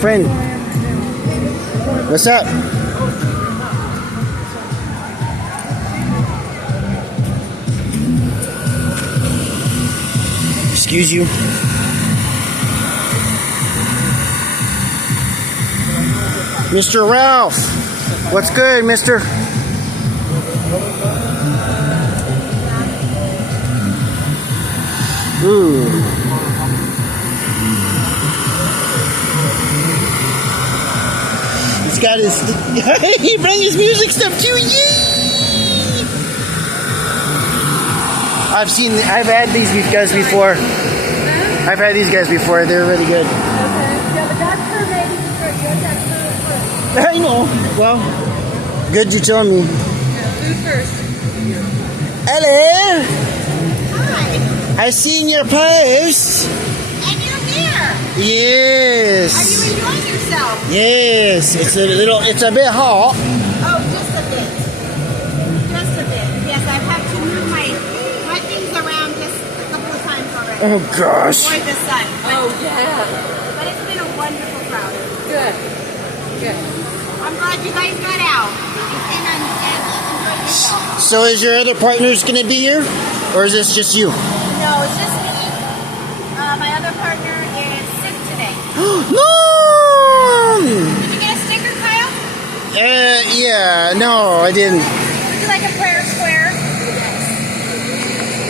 Friend. What's up? Excuse you. Mr. Ralph. What's good, mister? Ooh. He's got his... he bring his music stuff too. Yay! I've had these guys before. I've had these guys before. They're really good. Okay. Yeah, but that's her maybe. I know. Well, good you told me. Yeah, food first. Hello. Hi. I seen your post. And you're here. Yes. Are you enjoying yourself? Yes. It's a bit hot. Oh, just a bit. Just a bit. Yes, I've had to move my things around just a couple of times already. Oh gosh. For the sun. Oh, yeah. But it's been a wonderful crowd. Good. Good. I'm glad you guys got out. You came and enjoyed yourself. So is your other partners going to be here? Or is this just you? No, it's just me. My other partner is sick today. No! Did you get a sticker, Kyle? Yeah, no, I didn't.